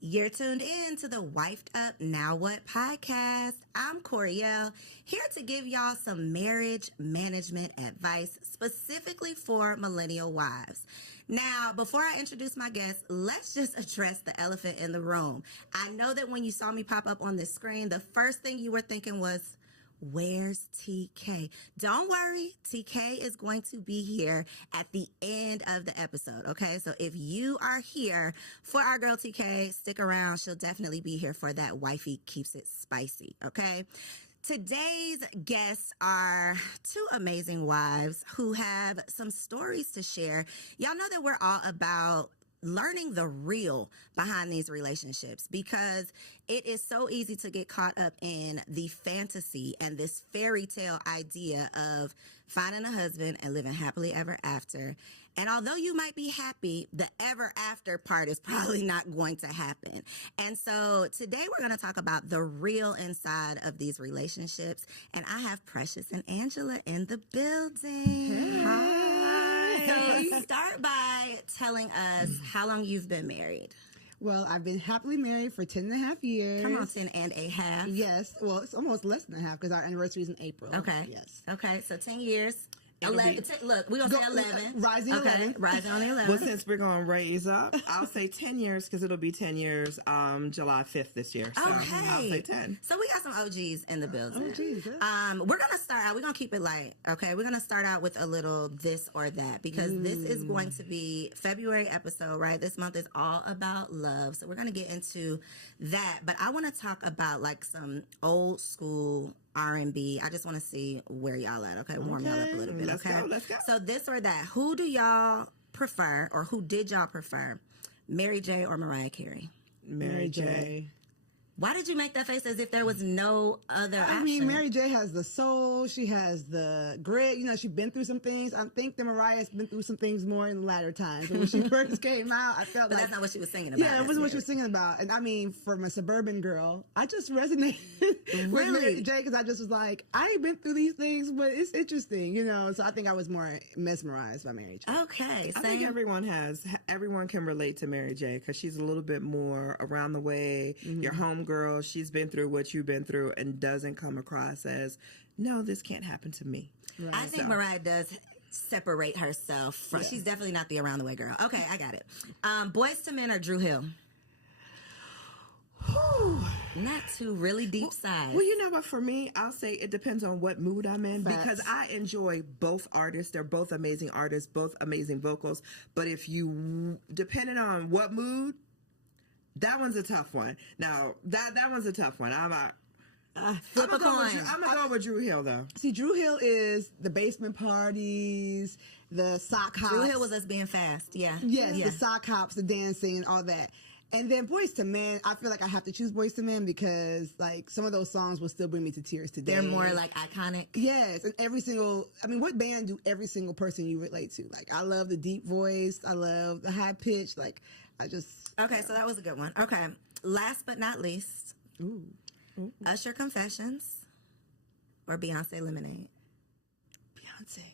You're tuned in to the Wifed Up Now What podcast. I'm Coriel, here to give y'all some marriage management advice specifically for millennial wives. Now, before I introduce my guest, let's just address the elephant in the room. I know that when you saw me pop up on this screen, the first thing you were thinking was, where's TK? Don't worry, TK is going to be here at the end of the episode, okay? So if you are here for our girl TK, stick around. She'll definitely be here for that. Wifey keeps it spicy, okay? Today's guests are two amazing wives who have some stories to share. Y'all know that we're all about learning the real behind these relationships because it is so easy to get caught up in the fantasy and this fairy tale idea of finding a husband and living happily ever after. And although you might be happy, the ever after part is probably not going to happen. And so today we're going to talk about the real inside of these relationships. And I have Precious and Angela in the building. Hey. Hi. So start by telling us how long you've been married. Well, I've been happily married for 10 and a half years. Come on, 10 and a half. Yes. Well, it's almost less than a half because our anniversary is in April. Okay. Yes. Okay, so 10 years. 11. Look, we're going to say 11. Rising okay. 11. Rising on the 11. Well, since we're going to raise up, I'll say 10 years because it'll be 10 years July 5th this year. So okay. I'll say 10. So we got some OGs in the building. OGs, yeah. We're going to start out. We're going to keep it light, okay? We're going to start out with a little this or that because this is going to be February episode, right? This month is all about love. So we're going to get into that. But I want to talk about like some old school R&B. I just want to see where y'all at, okay? Warm y'all up a little bit, Let's okay? Let's go. So this or that, who do y'all prefer or who did y'all prefer, Mary J or Mariah Carey? Mary J. Why did you make that face as if there was no other option? I mean, Mary J has the soul. She has the grit. You know, she's been through some things. I think that Mariah's been through some things more in the latter times. But when she first came out, I felt but like... that's not what she was singing about. Yeah, it wasn't what she was singing about. And I mean, from a suburban girl, I just resonated with Mary J because I just was like, I ain't been through these things, but it's interesting, you know? So I think I was more mesmerized by Mary J. Okay. I think everyone can relate to Mary J because she's a little bit more around the way. Your homegirl, she's been through what you've been through and doesn't come across as, no, this can't happen to me. Right. I think Mariah does separate herself from, she's definitely not the around the way girl. Okay, I got it. Boys to Men or Drew Hill? Not two really deep sides. Well, you know what? For me, I'll say it depends on what mood I'm in because I enjoy both artists. They're both amazing artists, both amazing vocals. But if you, depending on what mood, that one's a tough one. Now, that one's a tough one. Flip a coin. I'm going to go with Drew Hill, though. See, Drew Hill is the basement parties, the sock hops. Drew Hill was us being fast, yeah. Yes, the sock hops, the dancing, and all that. And then Boys to Men, I feel like I have to choose Boys to Men because, like, some of those songs will still bring me to tears today. They're more, like, iconic. Yes, and what band do every single person you relate to? Like, I love the deep voice. I love the high pitch. Like, Okay, so that was a good one. Okay, last but not least, Usher Confessions or Beyonce Lemonade? Beyonce.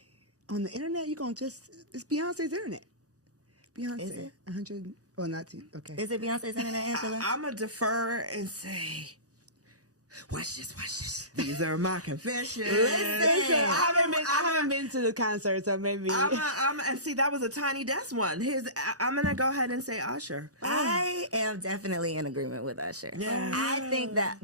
On the internet, it's Beyonce's internet. Beyonce. Is it? 100, well, not too, okay. Is it Beyonce's internet, Angela? I'm going to defer and say, watch this. These are my confessions. Listen, I haven't been to the concert, so maybe. And see, that was a Tiny Desk one. I'm going to go ahead and say Usher. I am definitely in agreement with Usher. Yeah. I think that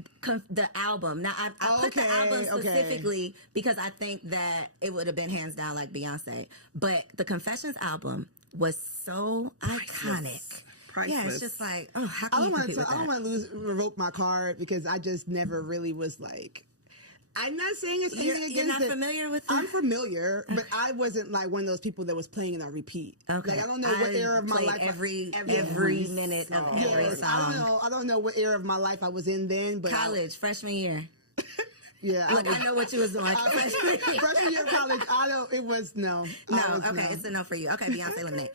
the album, now I put the album specifically because I think that it would have been hands down like Beyonce, but the Confessions album was so iconic. Priceless. Yeah, it's just like, oh, how can you compete with that? I don't want to revoke my card because I just never really was like, I'm not saying it's anything against it. You're not familiar with it? I'm familiar, but I wasn't like one of those people that was playing it on repeat. Okay. Like, I don't know what era of my life. Every minute of every song. I don't know what era of my life I was in then. But college, freshman year. Yeah. Look, I know what you was doing. Freshman year of college, no. Okay, it's a no for you. Okay, Beyonce Lemonade.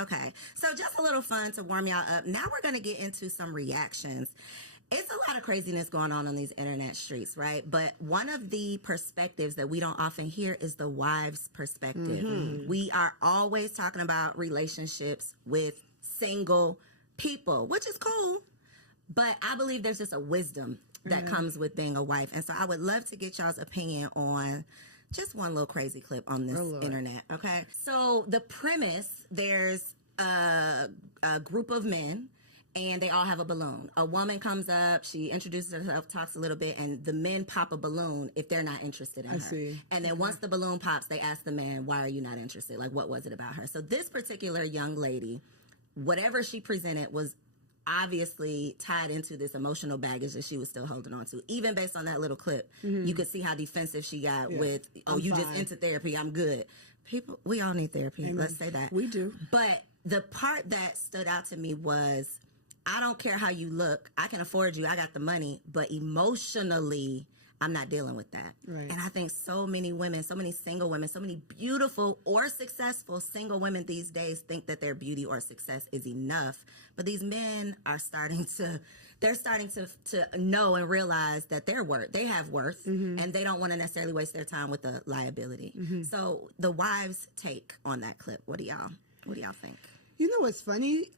Okay. So just a little fun to warm y'all up. Now we're going to get into some reactions. It's a lot of craziness going on these internet streets, right? But one of the perspectives that we don't often hear is the wife's perspective. We are always talking about relationships with single people, which is cool. But I believe there's just a wisdom that comes with being a wife. And so I would love to get y'all's opinion on just one little crazy clip on this internet, okay? So the premise, there's a group of men, and they all have a balloon. A woman comes up, she introduces herself, talks a little bit, and the men pop a balloon if they're not interested in her. See. And then once the balloon pops, they ask the man, why are you not interested? Like, what was it about her? So this particular young lady, whatever she presented was obviously tied into this emotional baggage that she was still holding on to. Even based on that little clip, you could see how defensive she got with, you just entered therapy, I'm good. People, we all need therapy. Amen. Let's say that. We do. But the part that stood out to me was, I don't care how you look. I can afford you. I got the money. But emotionally, I'm not dealing with that. Right. And I think so many women, so many single women, so many beautiful or successful single women these days think that their beauty or success is enough. But these men are starting to know and realize that they have worth, and they don't want to necessarily waste their time with a liability. So the wives' take on that clip, what do y'all think? You know what's funny?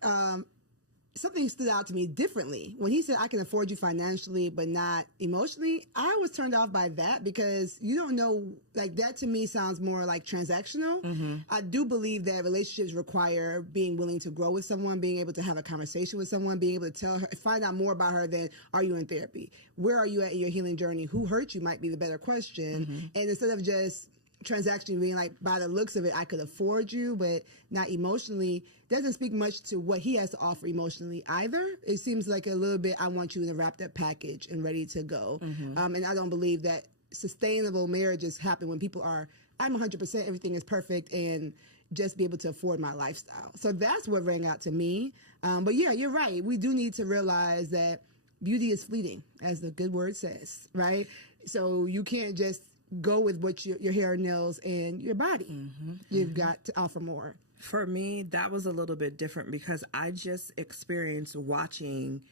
Something stood out to me differently. When he said, I can afford you financially, but not emotionally, I was turned off by that because you don't know, like that to me sounds more like transactional. I do believe that relationships require being willing to grow with someone, being able to have a conversation with someone, being able to tell her, find out more about her than, are you in therapy? Where are you at in your healing journey? Who hurt you might be the better question. And instead of just transaction being like, by the looks of it, I could afford you, but not emotionally, doesn't speak much to what he has to offer emotionally either. It seems like a little bit, I want you in a wrapped up package and ready to go. And I don't believe that sustainable marriages happen when people are, I'm 100%, everything is perfect, and just be able to afford my lifestyle. So that's what rang out to me. But yeah, you're right. We do need to realize that beauty is fleeting, as the good word says, right? So you can't just go with what your hair, nails, and your body. You've got to offer more. For me, that was a little bit different because I just experienced watching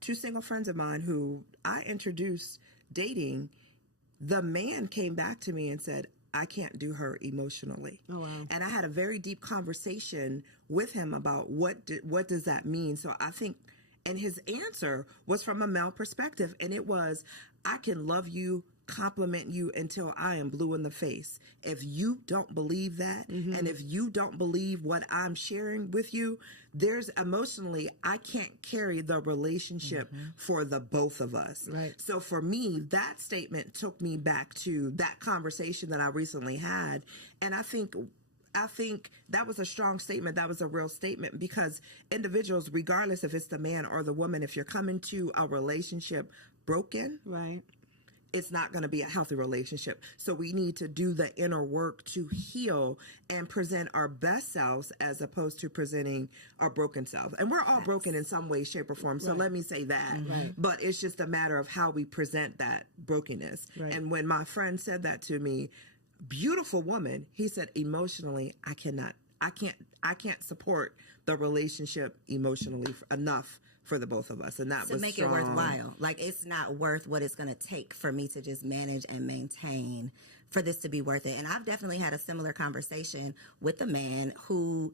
two single friends of mine who I introduced dating. The man came back to me and said, I can't do her emotionally. Oh, wow. And I had a very deep conversation with him about what does that mean? So I think, and his answer was from a male perspective, and it was, I can love you, compliment you until I am blue in the face. If you don't believe that, and if you don't believe what I'm sharing with you, there's emotionally, I can't carry the relationship for the both of us. Right. So for me, that statement took me back to that conversation that I recently had. And I think that was a strong statement. That was a real statement, because individuals, regardless if it's the man or the woman, if you're coming to a relationship broken, Right. it's not going to be a healthy relationship. So we need to do the inner work to heal and present our best selves as opposed to presenting our broken selves. And we're all broken in some way, shape, or form. So let me say that. But it's just a matter of how we present that brokenness. Right. And when my friend said that to me, beautiful woman, he said, emotionally, I can't support the relationship emotionally enough for the both of us. And that to was make strong. it worthwhile. Like, it's not worth what it's going to take for me to just manage and maintain for this to be worth it. And I've definitely had a similar conversation with a man who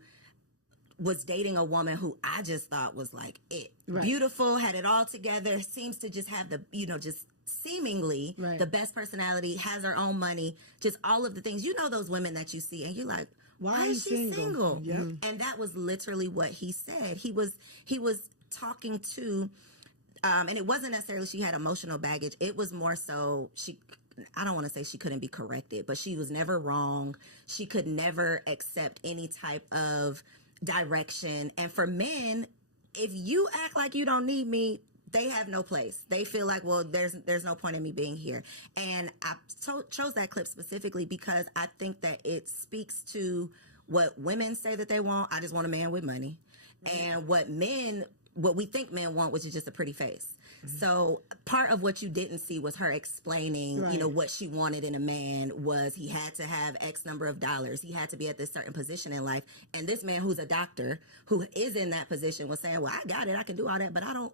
was dating a woman who I just thought was like it. Right. Beautiful, had it all together, seems to just have the, just seemingly the best personality, has her own money, just all of the things. You know those women that you see and you're like, why is she single? Yep. And that was literally what he said. He was talking to, and it wasn't necessarily she had emotional baggage. It was more so I don't want to say she couldn't be corrected, but she was never wrong. She could never accept any type of direction. And for men, if you act like you don't need me, they have no place. They feel like, well, there's no point in me being here. And I chose that clip specifically because I think that it speaks to what women say that they want. I just want a man with money. And what we think men want, which is just a pretty face. So part of what you didn't see was her explaining, what she wanted in a man was he had to have X number of dollars. He had to be at this certain position in life. And this man who's a doctor who is in that position was saying, well, I got it. I can do all that, but I don't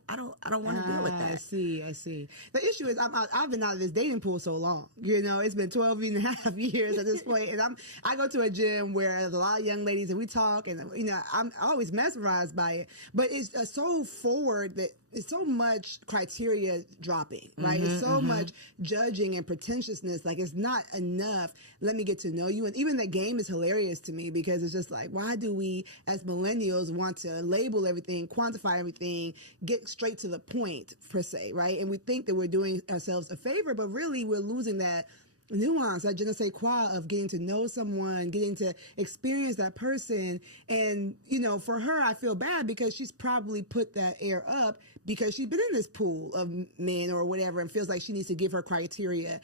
want to deal with that. I see. The issue is I've been out of this dating pool so long. It's been 12 and a half years at this point. And I go to a gym where there's a lot of young ladies and we talk and, I'm always mesmerized by it. But it's so forward that it's so much criteria dropping, right? It's so much judging and pretentiousness. Like, it's not enough. Let me get to know you. And even the game is hilarious to me because it's just like, why do we as millennials want to label everything, quantify everything, get straight to the point, per se, right? And we think that we're doing ourselves a favor, but really we're losing that nuance, that je ne sais quoi of getting to know someone, getting to experience that person. And, for her, I feel bad because she's probably put that air up because she's been in this pool of men or whatever and feels like she needs to give her criteria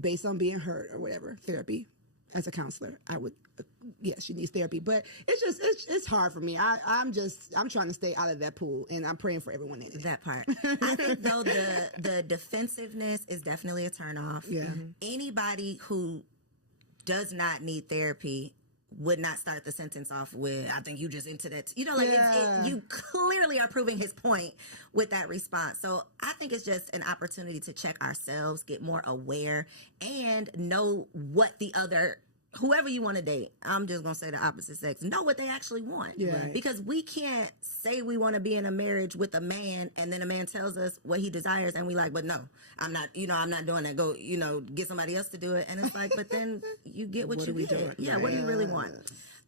based on being hurt or whatever. Therapy. As a counselor, I would, yes, she needs therapy, but it's hard for me. I'm trying to stay out of that pool, and I'm praying for everyone in it. That part. I think though the defensiveness is definitely a turnoff. Yeah. Anybody who does not need therapy would not start the sentence off with, I think you just into that. You clearly are proving his point with that response. So I think it's just an opportunity to check ourselves, get more aware, and know what the other, whoever you want to date, I'm just going to say the opposite sex, know what they actually want. Yeah. Because we can't say we want to be in a marriage with a man and then a man tells us what he desires and we like, but no, I'm not doing that. Go, get somebody else to do it. And it's like, but then you get what you get. Yeah, what do you really want?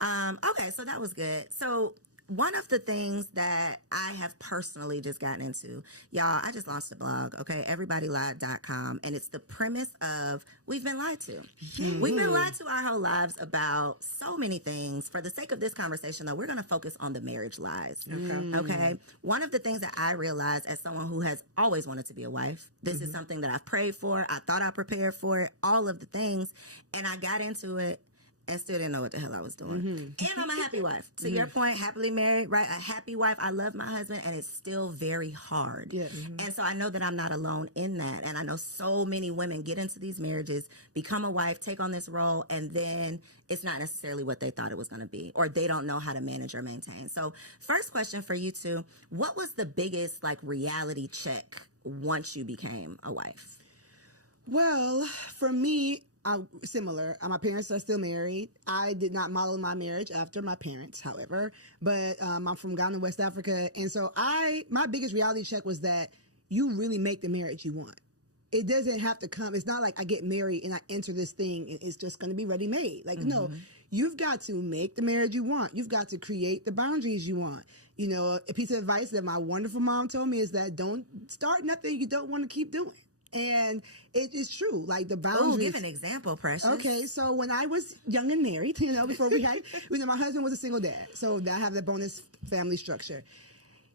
Okay, so that was good. So one of the things that I have personally just gotten into, y'all, I just launched a blog, okay, everybodylied.com, and it's the premise of we've been lied to. Mm-hmm. We've been lied to our whole lives about so many things. For the sake of this conversation, though, we're going to focus on the marriage lies, okay? One of the things that I realized as someone who has always wanted to be a wife, this is something that I've prayed for, I thought I prepared for it, all of the things, and I got into it and still didn't know what the hell I was doing. And I'm a happy wife. To your point, happily married, right? A happy wife. I love my husband, and it's still very hard. Yes. And so I know that I'm not alone in that. And I know so many women get into these marriages, become a wife, take on this role, and then it's not necessarily what they thought it was going to be, or they don't know how to manage or maintain. So first question for you two, what was the biggest reality check once you became a wife? Well, for me, similar. My parents are still married. I did not model my marriage after my parents, however, but I'm from Ghana, West Africa. And so my biggest reality check was that you really make the marriage you want. It doesn't have to come. It's not like I get married and I enter this thing and it's just going to be ready made. No, you've got to make the marriage you want. You've got to create the boundaries you want. A piece of advice that my wonderful mom told me is that don't start nothing you don't want to keep doing. And it is true, the boundaries. Oh, give an example, Precious. Okay, so when I was young and married, before we had, my husband was a single dad, so I have the bonus family structure.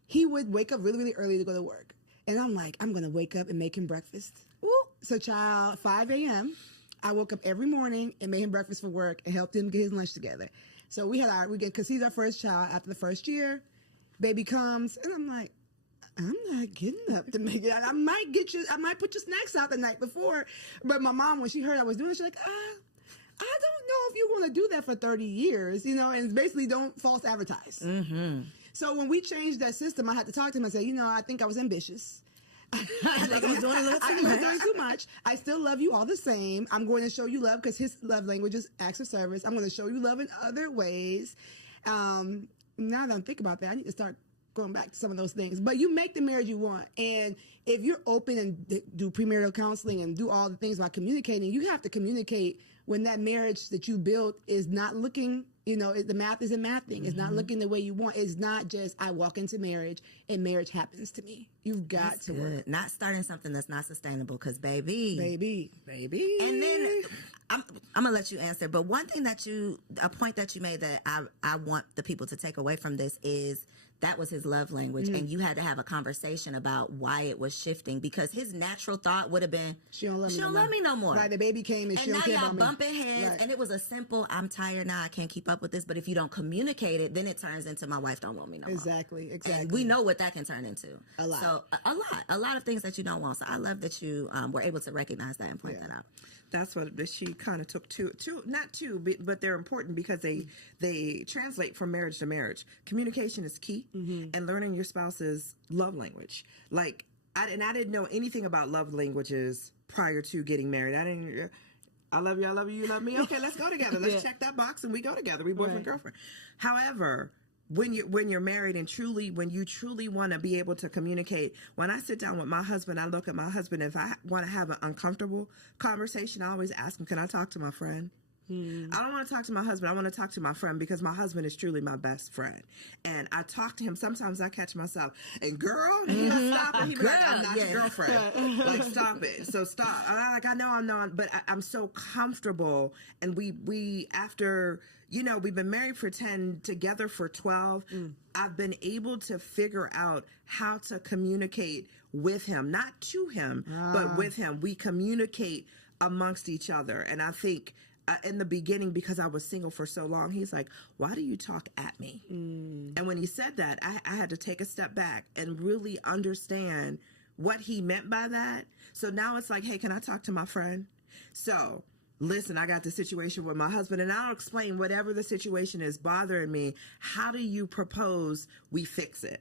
He would wake up really, really early to go to work. And I'm like, I'm going to wake up and make him breakfast. Woo. So 5 a.m., I woke up every morning and made him breakfast for work and helped him get his lunch together. So we because he's our first child after the first year, baby comes, and I'm like, I'm not getting up to make it. I might put your snacks out the night before. But my mom, when she heard I was doing it, she's like, I don't know if you want to do that for 30 years, and basically don't false advertise. Mm-hmm. So when we changed that system, I had to talk to him and say, I think I was ambitious. I think I was doing a little too much. I was doing too much. I still love you all the same. I'm going to show you love because his love language is acts of service. I'm going to show you love in other ways. Now that I think about that, I need to start going back to some of those things. But you make the marriage you want. And if you're open and do premarital counseling and do all the things about communicating, you have to communicate when that marriage that you built is not looking, the math isn't mathing. It's not looking the way you want. It's not just I walk into marriage and marriage happens to me. You've got to work. Not starting something that's not sustainable because baby. And then I'm going to let you answer. But one thing a point that you made that I want the people to take away from this is that was his love language, and you had to have a conversation about why it was shifting, because his natural thought would have been, she don't love me no more. Like the baby came and she don't care about me. Now y'all bumping heads, and it was a simple, I'm tired now, I can't keep up with this. But if you don't communicate it, then it turns into, my wife don't want me no more. Exactly. And we know what that can turn into. A lot. So a lot of things that you don't want. So I love that you were able to recognize that and point that out. That's what she kind of took not two, but they're important because they translate from marriage to marriage. Communication is key, and learning your spouse's love language. Like, I didn't know anything about love languages prior to getting married. I love you, I love you, you love me. Okay, let's go together. Let's check that box and we go together. We boyfriend, girlfriend. However, when you're married and when you truly want to be able to communicate, when I sit down with my husband, I look at my husband. If I want to have an uncomfortable conversation, I always ask him, can I talk to my friend? I don't want to talk to my husband. I want to talk to my friend, because my husband is truly my best friend. And I talk to him. Sometimes I catch myself, and girl, he'll stop and he'll be like, I'm not your girlfriend. Like, stop it. So stop. I know I'm not, but I'm so comfortable. And we after, we've been married for 10, together for 12. I've been able to figure out how to communicate with him, not to him, but with him. We communicate amongst each other. And I think, in the beginning, because I was single for so long, he's like, why do you talk at me? And when he said that, I had to take a step back and really understand what he meant by that. So now it's like, hey, can I talk to my friend? So listen, I got the situation with my husband, and I'll explain whatever the situation is bothering me. How do you propose we fix it?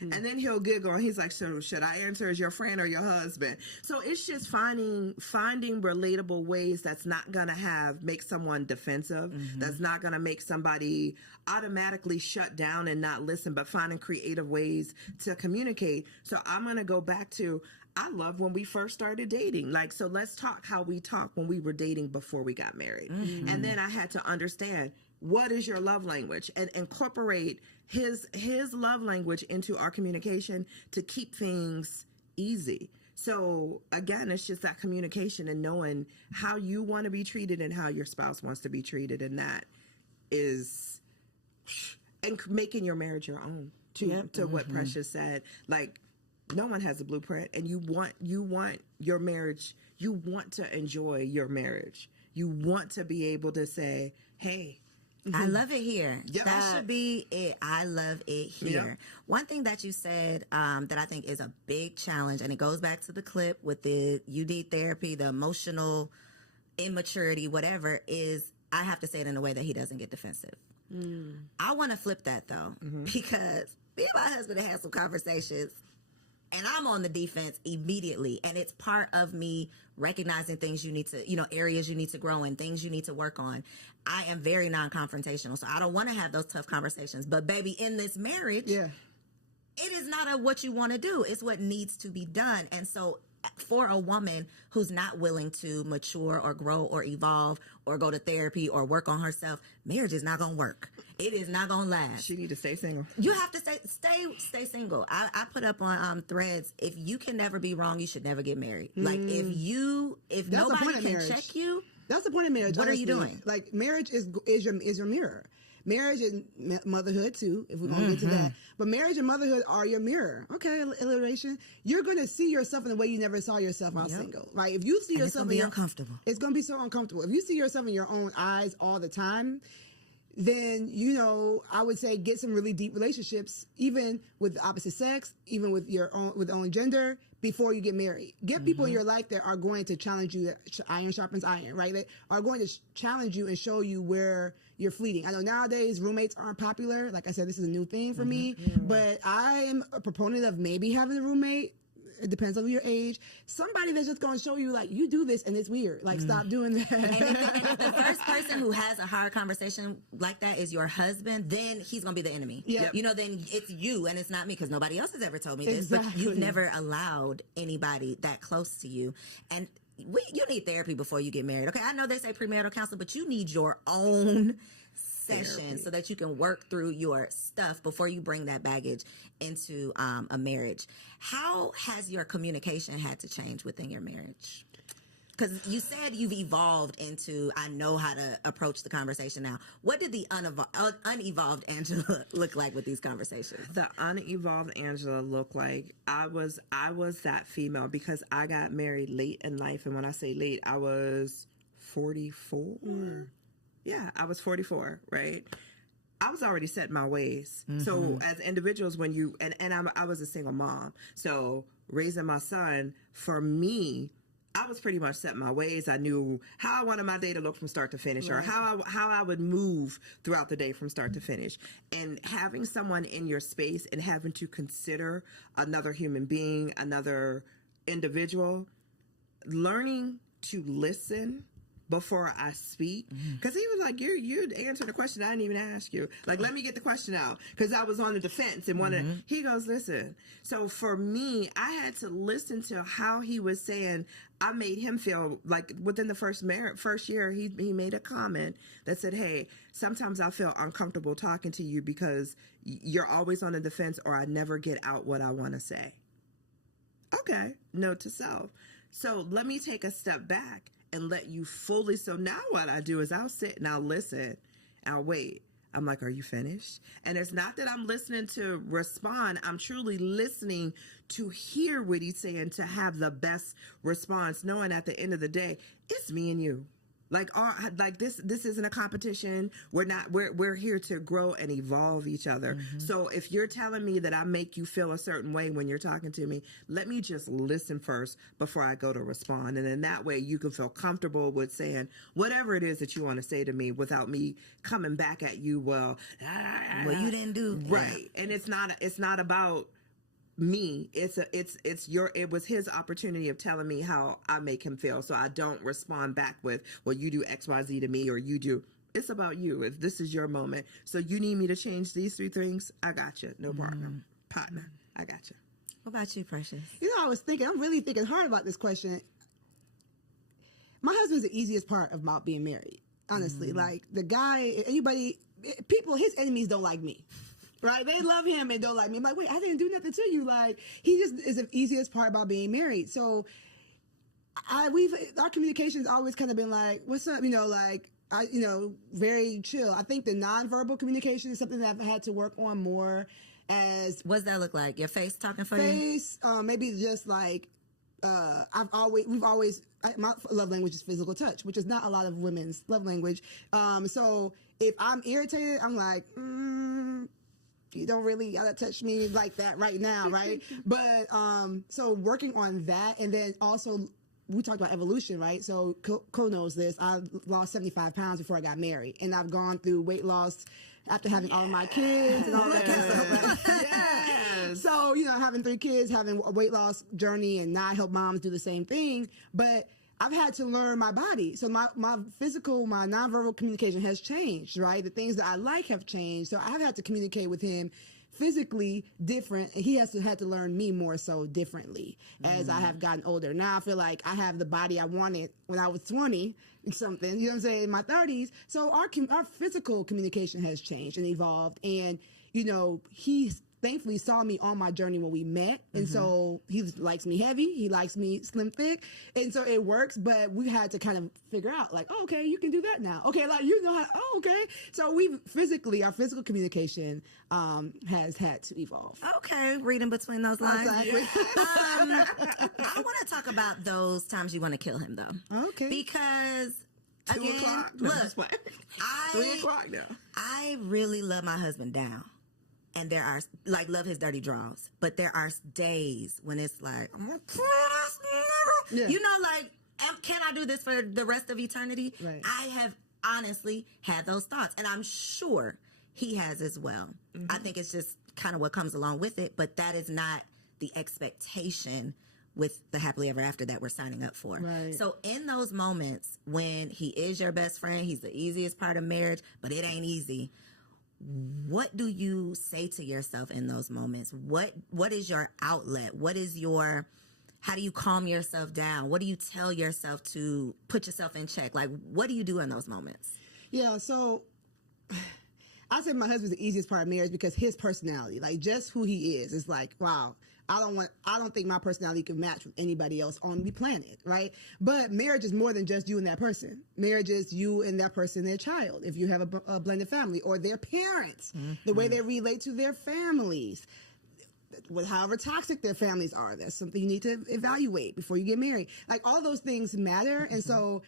And then he'll giggle, and he's like, so should I answer as your friend or your husband? So it's just finding relatable ways that's not going to make someone defensive, that's not going to make somebody automatically shut down and not listen, but finding creative ways to communicate. So I'm going to go back to, I love when we first started dating. Like, so let's talk how we talked when we were dating before we got married. And then I had to understand, what is your love language, and incorporate his love language into our communication to keep things easy. So again, it's just that communication and knowing how you want to be treated and how your spouse wants to be treated. And that is, and making your marriage your own to what Precious said. Like, no one has a blueprint, and you want your marriage. You want to enjoy your marriage. You want to be able to say, hey, I love it here. Yep. That should be it. I love it here. Yep. One thing that you said that I think is a big challenge, and it goes back to the clip with the you need therapy, the emotional immaturity, whatever, is I have to say it in a way that he doesn't get defensive. I want to flip that, though, because me and my husband have had some conversations, and I'm on the defense immediately. And it's part of me recognizing things you need to, areas you need to grow in, things you need to work on. I am very non-confrontational, so I don't want to have those tough conversations. But baby, in this marriage, it is not what you want to do. It's what needs to be done. And so for a woman who's not willing to mature or grow or evolve or go to therapy or work on herself, marriage is not going to work. It is not going to last. She need to stay single. You have to stay single. I put up on threads, if you can never be wrong, you should never get married. Like, if nobody can check you, that's the point of marriage. What are you doing? Like, marriage is your mirror. Marriage is motherhood too, if we're going to get to that. But marriage and motherhood are your mirror. Okay, alliteration. You're going to see yourself in a way you never saw yourself while single. Right? If you see yourself, it's uncomfortable. It's going to be so uncomfortable. If you see yourself in your own eyes all the time, then, I would say get some really deep relationships, even with the opposite sex, even with your own gender, before you get married. Get people in your life that are going to challenge you. Iron sharpens iron, right? That are going to challenge you and show you where you're fleeting. I know nowadays roommates aren't popular. Like I said, this is a new thing for me, but I am a proponent of maybe having a roommate. It depends on your age. Somebody that's just going to show you, like, you do this and it's weird. Like, stop doing that. And if the first person who has a hard conversation like that is your husband, then he's going to be the enemy. Yep. Then it's you and it's not me, because nobody else has ever told me this. But you've never allowed anybody that close to you. And you need therapy before you get married. Okay, I know they say premarital counseling, but you need your own session so that you can work through your stuff before you bring that baggage into a marriage. How has your communication had to change within your marriage? Because you said you've evolved into, I know how to approach the conversation now. What did the unevolved Angela look like with these conversations? The unevolved Angela looked like I was that female because I got married late in life. And when I say late, I was 44. Yeah, I was 44, right? I was already set in my ways. So as individuals, when you, I was a single mom. So raising my son, for me, I was pretty much set in my ways. I knew how I wanted my day to look from start to finish, or how I would move throughout the day from start to finish. And having someone in your space and having to consider another human being, another individual, learning to listen before I speak, because he was like, you answered the question I didn't even ask you. Like, let me get the question out, because I was on the defense and wanted. He goes, listen. So for me, I had to listen to how he was saying. I made him feel like within the first year, he made a comment that said, hey, sometimes I feel uncomfortable talking to you because you're always on the defense, or I never get out what I want to say. Okay, note to self. So let me take a step back and let you fully. So now what I do is I'll sit and I'll listen. I'll wait. I'm like, are you finished? And it's not that I'm listening to respond. I'm truly listening to hear what he's saying, to have the best response, knowing at the end of the day, it's me and you. Like this isn't a competition. We're here to grow and evolve each other. So if you're telling me that I make you feel a certain way when you're talking to me, let me just listen first before I go to respond. And then that way you can feel comfortable with saying whatever it is that you want to say to me without me coming back at you. Well, you didn't do right. And it's not about me. It was his opportunity of telling me how I make him feel. So I don't respond back with, well, you do XYZ to me, or you do. It's about you. If this is your moment. So you need me to change these 3 things, I got you. No problem. Partner, I got you. What about you, Precious? I'm really thinking hard about this question. My husband's the easiest part about being married, honestly. Like, the guy, his enemies don't like me. Right? They love him and don't like me. I'm like, wait, I didn't do nothing to you. Like, he just is the easiest part about being married. So our communication's always kind of been like, what's up? Very chill. I think the nonverbal communication is something that I've had to work on more. What's that look like? Your face talking for you? Maybe just like, my love language is physical touch, which is not a lot of women's love language. So if I'm irritated, I'm like, you don't really gotta touch me like that right now, right? But so working on that, and then also we talked about evolution, right? So Co knows this. I lost 75 pounds before I got married, and I've gone through weight loss after having all of my kids and all that kind of stuff. Right? Yes. So having 3 kids, having a weight loss journey, and now I help moms do the same thing, but I've had to learn my body. So my nonverbal communication has changed, right? The things that I like have changed. So I've had to communicate with him physically different, and he had to learn me more so differently as I have gotten older. Now I feel like I have the body I wanted when I was 20 something, you know what I'm saying, in my 30s. So our physical communication has changed and evolved, and he's thankfully saw me on my journey when we met. And so he likes me heavy. He likes me slim thick. And so it works, but we had to kind of figure out like, oh, okay, you can do that now. Okay. Like, okay. So our physical communication, has had to evolve. Okay. Reading between those lines. Exactly. I want to talk about those times you want to kill him though. Okay. Because 2 o'clock. No, look, 3 o'clock now. I really love my husband down. And there are, love his dirty draws. But there are days when it's like, I'm going to kill this nigga. Yeah. Can I do this for the rest of eternity? Right. I have honestly had those thoughts. And I'm sure he has as well. I think it's just kind of what comes along with it. But that is not the expectation with the happily ever after that we're signing up for. Right. So in those moments when he is your best friend, he's the easiest part of marriage, but it ain't easy. What do you say to yourself in those moments? What is your outlet? How do you calm yourself down? What do you tell yourself to put yourself in check? Like, what do you do in those moments? Yeah, so I said my husband's the easiest part of marriage because his personality, like just who he is like, wow, I don't think my personality can match with anybody else on the planet, right? But marriage is more than just you and that person. Marriage is you and that person, their child, if you have a blended family, or their parents, the way they relate to their families. With however toxic their families are, that's something you need to evaluate before you get married. Like, all those things matter. And so,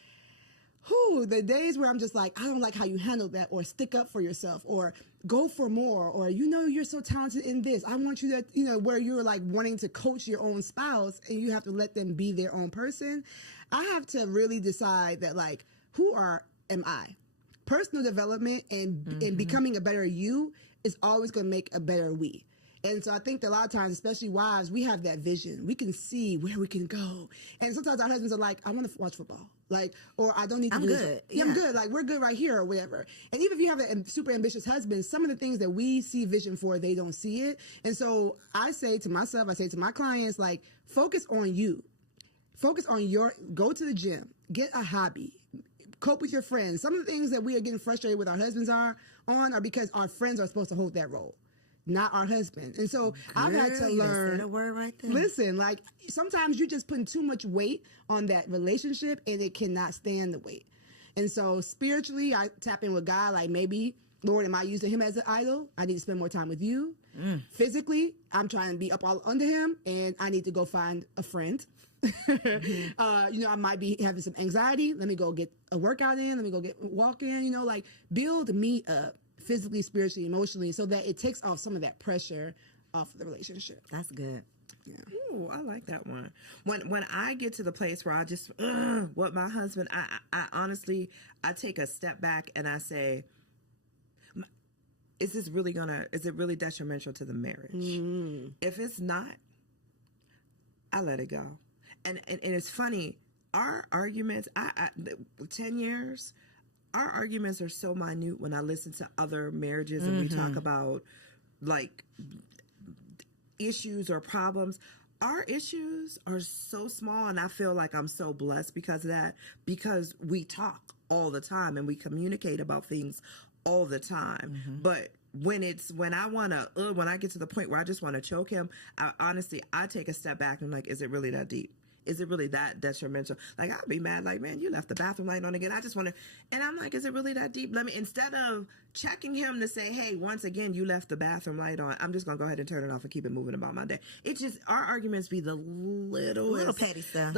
the days where I'm just like, I don't like how you handle that, or stick up for yourself, or go for more, or, you're so talented in this, I want you to, where you're like wanting to coach your own spouse and you have to let them be their own person. I have to really decide that, like, am I? Personal development and becoming a better you is always going to make a better we. And so I think that a lot of times, especially wives, we have that vision. We can see where we can go. And sometimes our husbands are like, I want to watch football. Like, or I don't need to do good. Yeah, I'm good. Like, we're good right here, or whatever. And even if you have a super ambitious husband, some of the things that we see vision for, they don't see it. And so I say to myself, I say to my clients, like, focus on you. Focus on go to the gym, get a hobby, cope with your friends. Some of the things that we are getting frustrated with our husbands are because our friends are supposed to hold that role, not our husband. And so I've had to learn. A word right there. Listen, like, sometimes you're just putting too much weight on that relationship and it cannot stand the weight. And so spiritually, I tap in with God, like, maybe, Lord, am I using him as an idol? I need to spend more time with you. Physically, I'm trying to be up all under him and I need to go find a friend. I might be having some anxiety. Let me go get a workout in. Let me go walk in, like, build me up physically, spiritually, emotionally, so that it takes off some of that pressure off of the relationship. That's good. Yeah. Ooh, I like that one. When I get to the place where I just, with my husband, I honestly, I take a step back and I say, is it really detrimental to the marriage? If it's not, I let it go. And it's funny, our arguments, 10 years, our arguments are so minute when I listen to other marriages and we talk about, like, issues or problems. Our issues are so small, and I feel like I'm so blessed because of that, because we talk all the time and we communicate about things all the time. But when I get to the point where I just want to choke him, I take a step back and I'm like, is it really that deep? Is it really that detrimental? Like, I'd be mad, like, man, you left the bathroom light on again. I just want to, and I'm like, is it really that deep? Instead of checking him to say, hey, once again, you left the bathroom light on, I'm just going to go ahead and turn it off and keep it moving about my day. It's just, our arguments be the little petty stuff.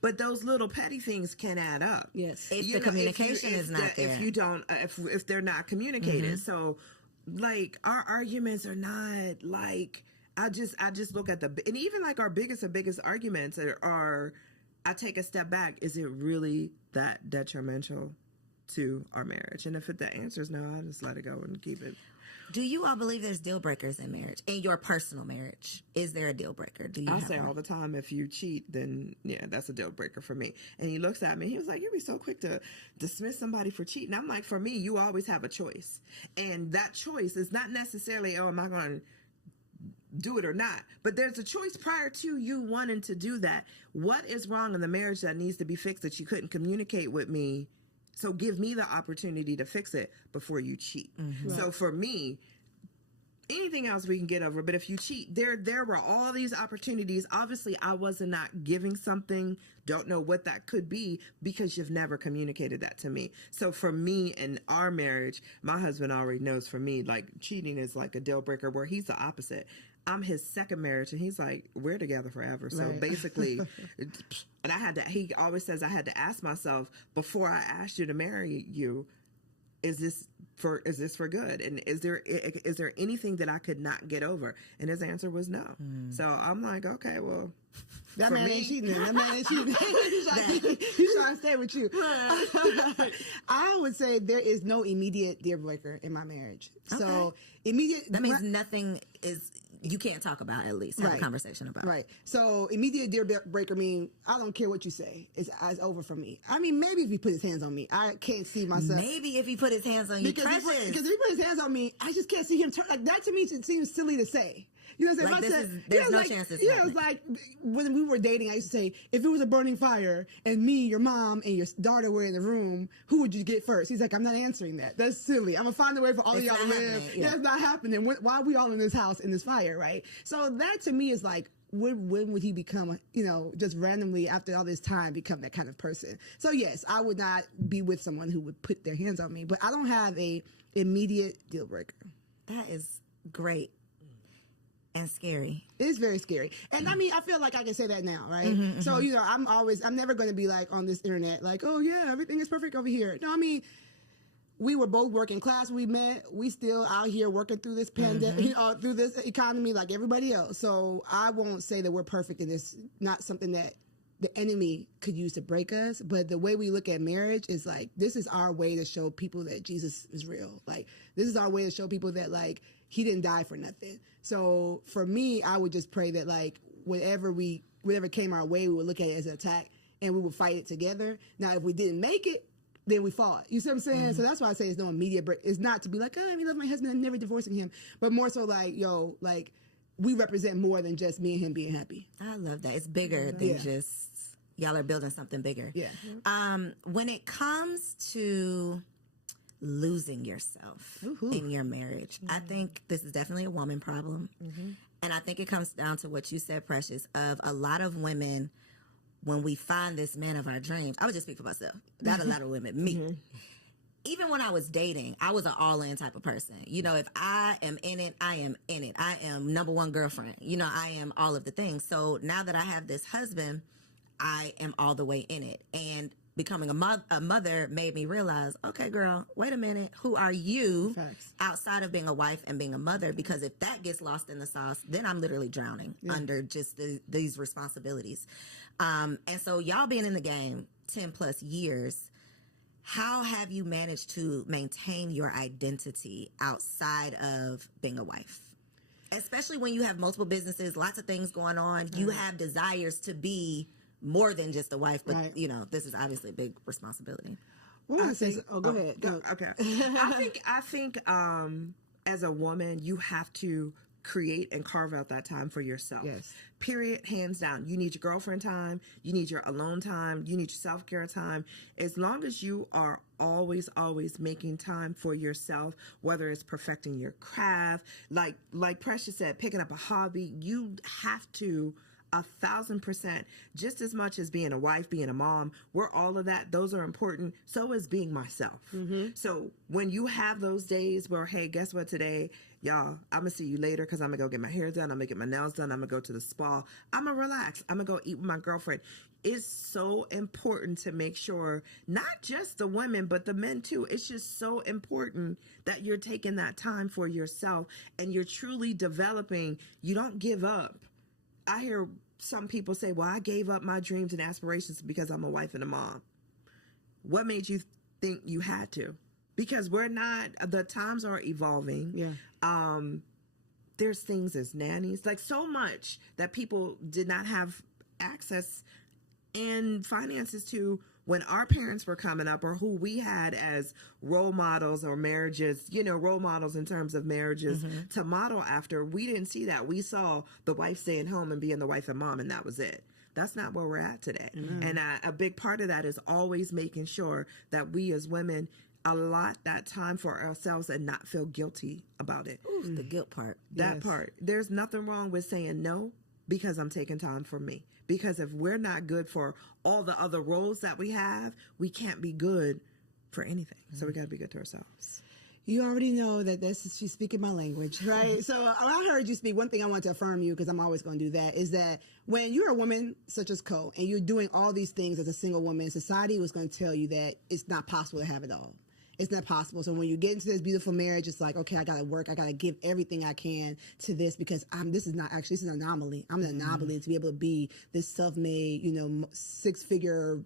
But those little petty things can add up. Yes. If the communication is not there. If you don't, if they're not communicated. So, like, our arguments are not, like, I just look at and even, like, our biggest arguments are, I take a step back. Is it really that detrimental to our marriage? And if the answer is no, I just let it go and keep it. Do you all believe there's deal breakers in marriage? In your personal marriage, is there a deal breaker? I say all the time, if you cheat, then yeah, that's a deal breaker for me. And he looks at me, he was like, "You be so quick to dismiss somebody for cheating." I'm like, for me, you always have a choice, and that choice is not necessarily, oh, am I going to do it or not, but there's a choice prior to you wanting to do that. What is wrong in the marriage that needs to be fixed that you couldn't communicate with me? So give me the opportunity to fix it before you cheat. So for me, anything else we can get over, but if you cheat, there were all these opportunities. Obviously, I wasn't not giving something, don't know what that could be, because you've never communicated that to me. So for me and our marriage, my husband already knows, for me, like, cheating is like a deal breaker, where he's the opposite. I'm his second marriage, and he's like, we're together forever. So basically, and he always says I had to ask myself, before I asked you to marry you, is this for good? And is there anything that I could not get over? And his answer was no. So I'm like, okay, well, that man ain't cheating. That man ain't cheating. He's trying to stay with you. I would say there is no immediate deal breaker in my marriage. Okay. So that means nothing is, you can't talk about, at least have a conversation about. Right. So immediate deal breaker mean, I don't care what you say. It's over for me. I mean, maybe if he put his hands on me, I can't see myself. Maybe if he put his hands on you, because if he put his hands on me, I just can't see him turn. Like, that to me seems silly to say. You know what I'm Like, saying? there's no chance this it was like when we were dating, I used to say, if it was a burning fire and me, your mom, and your daughter were in the room, who would you get first? He's like, I'm not answering that. That's silly. I'm going to find a way for all of y'all to live. Yeah, it's not happening. Why are we all in this house, in this fire, right? So that to me is like, when would he become, just randomly after all this time become that kind of person? So yes, I would not be with someone who would put their hands on me, but I don't have a immediate deal breaker. That is great. And scary. It's very scary. And I mean, I feel like I can say that now, right? So, I'm never going to be like on this internet, like, oh yeah, everything is perfect over here. No, I mean, we were both working class. We met. We still out here working through this pandemic, through this economy like everybody else. So I won't say that we're perfect in this, not something that the enemy could use to break us. But the way we look at marriage is like, this is our way to show people that Jesus is real. Like, this is our way to show people that, like, he didn't die for nothing. So for me, I would just pray that, like, whatever came our way, we would look at it as an attack and we would fight it together. Now, if we didn't make it, then we fought. You see what I'm saying? So that's why I say it's no immediate break. It's not to be like, oh, I love my husband, I'm never divorcing him. But more so like, we represent more than just me and him being happy. I love that. It's bigger than just, y'all are building something bigger. Yeah. When it comes to losing yourself in your marriage, I think this is definitely a woman problem. And I think it comes down to what you said, Precious, of a lot of women, when we find this man of our dreams, I would just speak for myself, not a lot of women, me. Even when I was dating, I was an all-in type of person. If I am in it, I am in it. I am number one girlfriend. I am all of the things. So now that I have this husband, I am all the way in it. And becoming a mother made me realize, okay, girl, wait a minute. Who are you outside of being a wife and being a mother? Because if that gets lost in the sauce, then I'm literally drowning under just these responsibilities. And so y'all being in the game 10 plus years, how have you managed to maintain your identity outside of being a wife? Especially when you have multiple businesses, lots of things going on, you have desires to be more than just a wife, but this is obviously a big responsibility. Go ahead. Go. Okay. I think as a woman, you have to create and carve out that time for yourself. Yes. Period. Hands down. You need your girlfriend time. You need your alone time. You need your self-care time. As long as you are always making time for yourself, whether it's perfecting your craft, like Precious said, picking up a hobby, you have to 1,000%, just as much as being a wife, being a mom, we're all of that. Those are important. So is being myself. So when you have those days where, hey, guess what today? Y'all, I'm going to see you later because I'm going to go get my hair done. I'm going to get my nails done. I'm going to go to the spa. I'm going to relax. I'm going to go eat with my girlfriend. It's so important to make sure, not just the women, but the men too. It's just so important that you're taking that time for yourself and you're truly developing. You don't give up. I hear some people say, well, I gave up my dreams and aspirations because I'm a wife and a mom. What made you think you had to? Because the times are evolving. Yeah. There's things as nannies, like so much that people did not have access and finances to when our parents were coming up, or who we had as role models or marriages, role models in terms of marriages to model after. We didn't see that. We saw the wife staying home and being the wife and mom, and that was it. That's not where we're at today. And a big part of that is always making sure that we as women allot that time for ourselves and not feel guilty about it. Ooh, the guilt part. That part. There's nothing wrong with saying no because I'm taking time for me. Because if we're not good for all the other roles that we have, we can't be good for anything. So we got to be good to ourselves. You already know that she's speaking my language, right? So I heard you speak. One thing I want to affirm you, because I'm always going to do that, is that when you're a woman such as Co, and you're doing all these things as a single woman, society was going to tell you that it's not possible to have it all. It's not possible. So when you get into this beautiful marriage, it's like, okay, I got to work. I got to give everything I can to this because this is an anomaly. I'm an anomaly to be able to be this self-made, 6-figure,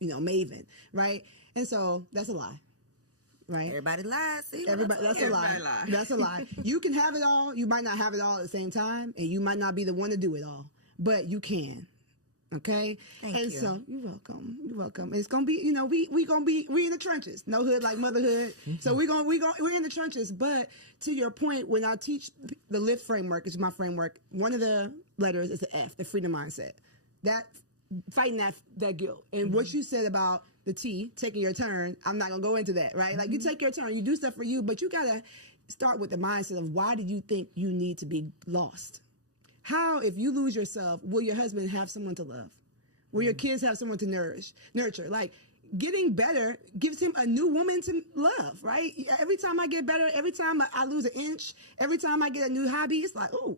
maven, right? And so that's a lie. Right. Everybody lies. See, that's a lie. That's a lie. You can have it all. You might not have it all at the same time, and you might not be the one to do it all, but you can. Okay. Thank and you. so you're welcome. You're welcome. It's gonna be, we in the trenches. No hood like motherhood. So we're in the trenches. But to your point, when I teach the LIFT framework, is my framework. One of the letters is the F, the freedom mindset. That fighting that guilt. And what you said about the T, taking your turn, I'm not gonna go into that, right? Like you take your turn, you do stuff for you, but you gotta start with the mindset of why do you think you need to be lost? How, if you lose yourself, will your husband have someone to love? Will your kids have someone to nurture? Like, getting better gives him a new woman to love, right? Every time I get better, every time I lose an inch, every time I get a new hobby, it's like, okay.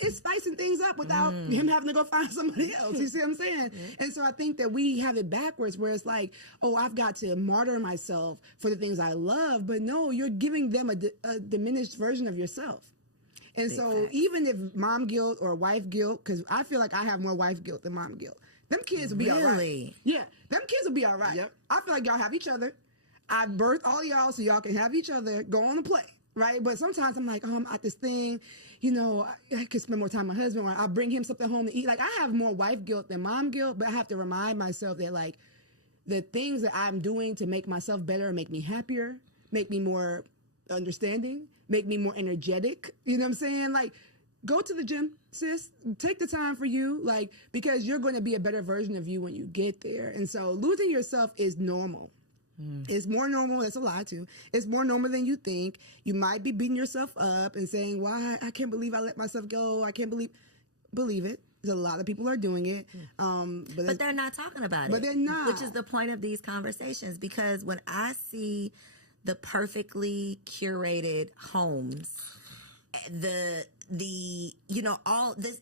It's spicing things up without him having to go find somebody else. You see what I'm saying? And so I think that we have it backwards where it's like, oh, I've got to martyr myself for the things I love. But no, you're giving them a diminished version of yourself. And so even if mom guilt or wife guilt, because I feel like I have more wife guilt than mom guilt, them kids will be all right. Yeah, them kids will be all right. Yep. I feel like y'all have each other. I birthed all y'all so y'all can have each other, go on and play, right? But sometimes I'm like, oh, I'm at this thing, I could spend more time with my husband, or I bring him something home to eat. Like, I have more wife guilt than mom guilt, but I have to remind myself that, like, the things that I'm doing to make myself better, make me happier, make me more understanding, make me more energetic. You know what I'm saying? Like, go to the gym, sis. Take the time for you, like, because you're going to be a better version of you when you get there. And so losing yourself is normal. It's more normal. That's a lie, too. It's more normal than you think. You might be beating yourself up and saying, why? I can't believe I let myself go. I can't believe it. A lot of people are doing it. But they're not talking about it. But they're not. Which is the point of these conversations. Because when I see the perfectly curated homes, all this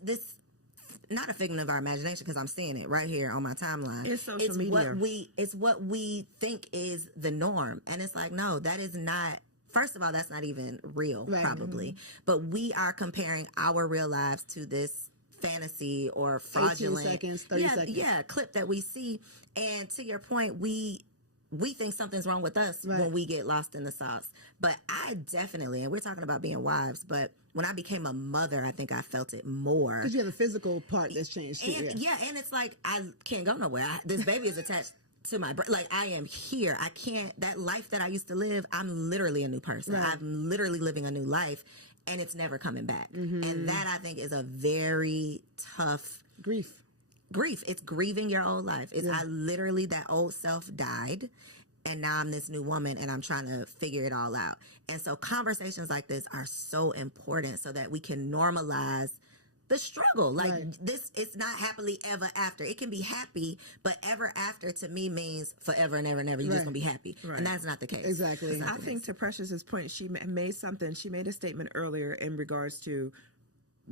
not a figment of our imagination, because I'm seeing it right here on my timeline. It's social media. It's what we think is the norm, and it's like, no, that is not. First of all, that's not even real, probably. But we are comparing our real lives to this fantasy or fraudulent 18 seconds, 30 seconds. Clip that we see. And to your point, we think something's wrong with us when we get lost in the sauce. But I definitely, and we're talking about being wives, but when I became a mother, I think I felt it more. Because you have a physical part that's changed too. And it's like, I can't go nowhere. This baby is attached to my brain. Like, I am here. I can't, that life that I used to live, I'm literally a new person. Right. I'm literally living a new life, and it's never coming back. And that, I think, is a very tough grief. It's grieving your old life. It's I literally, that old self died, and now I'm this new woman, and I'm trying to figure it all out. And so conversations like this are so important so that we can normalize the struggle. Like, this, it's not happily ever after. It can be happy, but ever after to me means forever and ever and ever. You're just gonna be happy, and that's not the case. Exactly. I think to Precious's point, she made a statement earlier in regards to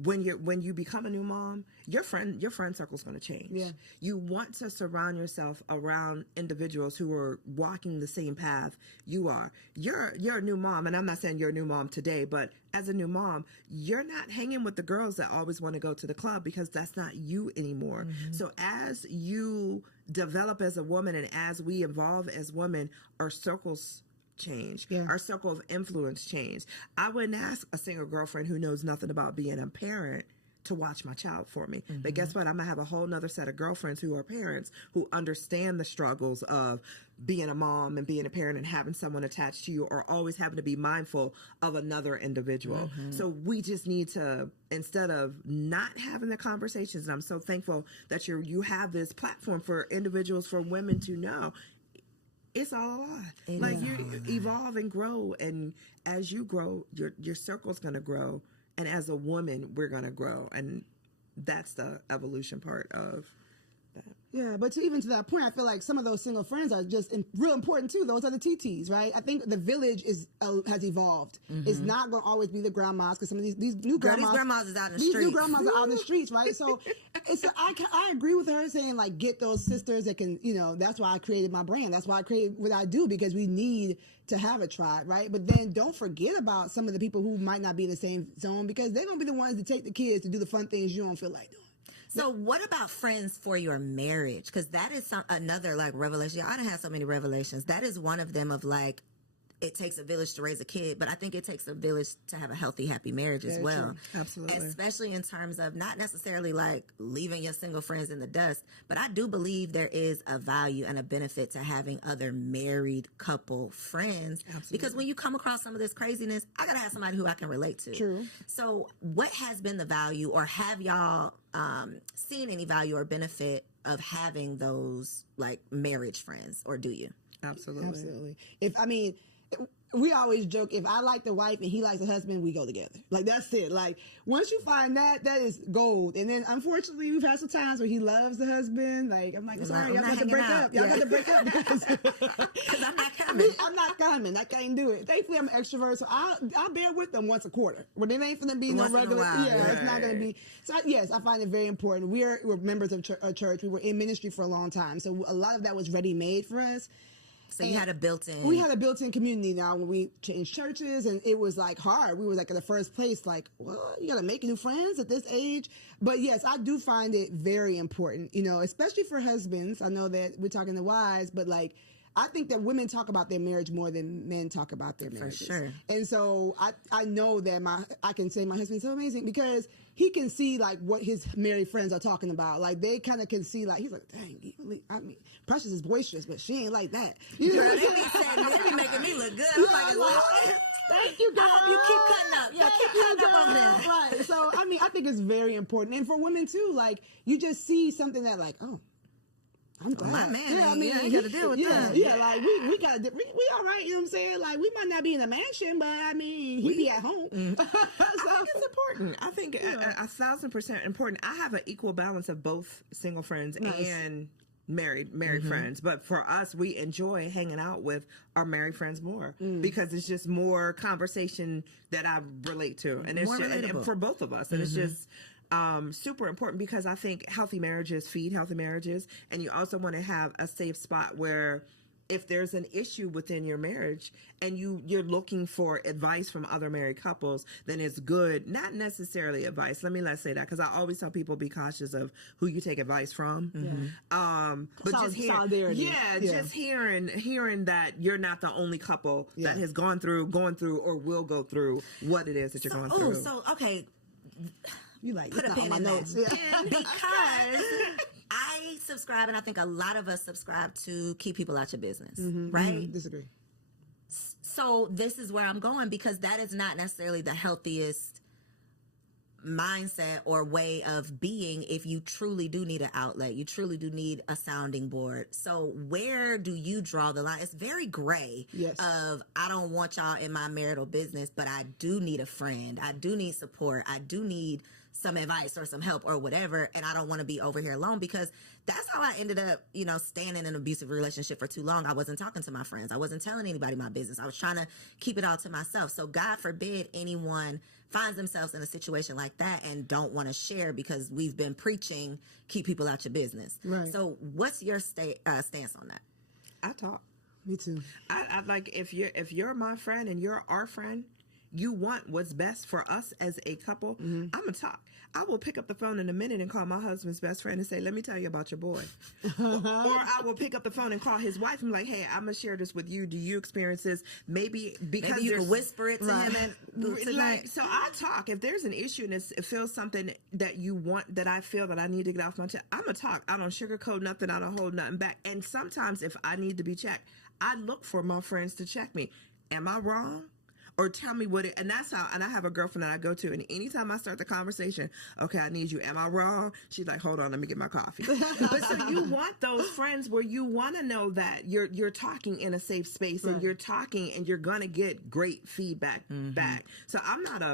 when you become a new mom, your friend circle's going to change. Yeah. You want to surround yourself around individuals who are walking the same path you are. You're a new mom, and I'm not saying you're a new mom today, but as a new mom, you're not hanging with the girls that always want to go to the club, because that's not you anymore. So as you develop as a woman, and as we evolve as women, our circles change. Our circle of influence change. I wouldn't ask a single girlfriend who knows nothing about being a parent to watch my child for me. But guess what? I'm gonna have a whole nother set of girlfriends who are parents, who understand the struggles of being a mom and being a parent and having someone attached to you, or always having to be mindful of another individual. So we just need to, instead of not having the conversations, and I'm so thankful that you have this platform for individuals, for women to know, it's all alive. Like, you evolve and grow, and as you grow, your circle's gonna grow, and as a woman, we're gonna grow, and that's the evolution part of that. Yeah, but to that point, I feel like some of those single friends are just real important too. Those are the TTs, right? I think the village has evolved. It's not going to always be the grandmas, because some of these new grandmas, these grandmas is out in the streets. These new grandmas are out in the streets, right? So I agree with her saying, like, get those sisters that can, that's why I created my brand. That's why I created what I do, because we need to have a tribe, right? But then don't forget about some of the people who might not be in the same zone, because they're going to be the ones to take the kids to do the fun things you don't feel like doing. So what about friends for your marriage? Because that is another, like, revelation. I done had so many revelations. That is one of them, of, like, it takes a village to raise a kid, but I think it takes a village to have a healthy, happy marriage as well. True. Absolutely. Especially in terms of not necessarily like leaving your single friends in the dust, but I do believe there is a value and a benefit to having other married couple friends. Absolutely. Because when you come across some of this craziness, I gotta have somebody who I can relate to. True. So what has been the value, or have y'all seen any value or benefit of having those like marriage friends, or do you? Absolutely. We always joke, if I like the wife and he likes the husband, we go together. Like, that's it. Like, once you find that, that is gold. And then, unfortunately, we've had some times where he loves the husband. Like, I'm like, sorry, y'all got to break up. Y'all got to break up because I'm not coming. I'm not coming. I can't do it. Thankfully, I'm an extrovert, so I'll bear with them once a quarter. But it ain't finna be no regular. It's not going to be. So, yes, I find it very important. We're members of church. We were in ministry for a long time. So, a lot of that was ready-made for us. So you had a built-in... We had a built-in community now when we changed churches, and it was like hard. We were like in the first place, like, well, you got to make new friends at this age. But yes, I do find it very important, you know, especially for husbands. I know that we're talking to wives, but like, I think that women talk about their marriage more than men talk about their marriages. For sure. And so I know that I can say my husband's so amazing because he can see like what his married friends are talking about. Like they kind of can see like, he's like, dang, I mean, Precious is boisterous, but she ain't like that. You know, they be making me look good. I'm like, Lord, thank you, girl. I hope you keep cutting up. Yeah, keep cutting up over there. Right. So, I mean, I think it's very important. And for women too, like you just see something that like, oh, I'm glad. My man, yeah, I mean, you ain't got to deal with that. Yeah, like we got to, we all right, you know what I'm saying? Like we might not be in a mansion, but I mean, he be at home. So, I think it's important. I think 1,000% important. I have an equal balance of both single friends and married friends, but for us, we enjoy hanging out with our married friends more because it's just more conversation that I relate to, and it's just, and for both of us, and it's just super important because I think healthy marriages feed healthy marriages, and you also want to have a safe spot where if there's an issue within your marriage and you're looking for advice from other married couples, then it's good, not necessarily advice. Let's say that, because I always tell people be cautious of who you take advice from. But just just hearing that you're not the only couple that has gone through or will go through what it is that you're going through. So okay. You like put a pin in notes. Because I subscribe, and I think a lot of us subscribe to keep people out your business, right? Disagree. So this is where I'm going, because that is not necessarily the healthiest mindset or way of being if you truly do need an outlet. You truly do need a sounding board. So where do you draw the line? It's very gray of, I don't want y'all in my marital business, but I do need a friend. I do need support. I do need some advice or some help or whatever, and I don't want to be over here alone, because that's how I ended up, staying in an abusive relationship for too long. I wasn't talking to my friends. I wasn't telling anybody my business. I was trying to keep it all to myself. So God forbid anyone finds themselves in a situation like that and don't want to share, because we've been preaching, keep people out your business. Right. So what's your stance on that? I talk. Me too. I like, if you're my friend and you're our friend, you want what's best for us as a couple, I'm going to talk. I will pick up the phone in a minute and call my husband's best friend and say, let me tell you about your boy. Or I will pick up the phone and call his wife and be like, hey, I'm going to share this with you. Do you experience this? Maybe you can whisper it to him. And so I talk. If there's an issue and it feels something that you want, that I feel that I need to get off my chest, I'm going to talk. I don't sugarcoat nothing. I don't hold nothing back. And sometimes if I need to be checked, I look for my friends to check me. Am I wrong? Or tell me what and that's how, and I have a girlfriend that I go to, and anytime I start the conversation, okay, I need you. Am I wrong? She's like, hold on, let me get my coffee. But so you want those friends where you want to know that you're talking in a safe space, and you're talking and you're going to get great feedback back. So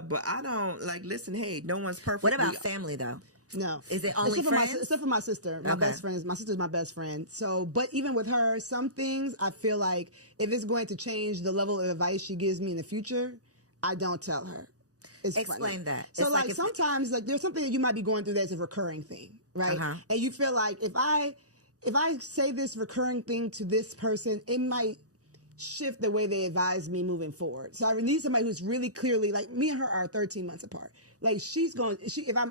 but I don't listen, hey, no one's perfect. What about family though? No. Is it only friends? Except for my sister. My best friend. My sister's my best friend. So, but even with her, some things I feel like if it's going to change the level of advice she gives me in the future, I don't tell her. Explain that. So it's sometimes there's something that you might be going through that's a recurring thing, right? And you feel like if I say this recurring thing to this person, it might shift the way they advise me moving forward. So I need somebody who's really clearly, like, me and her are 13 months apart. Like,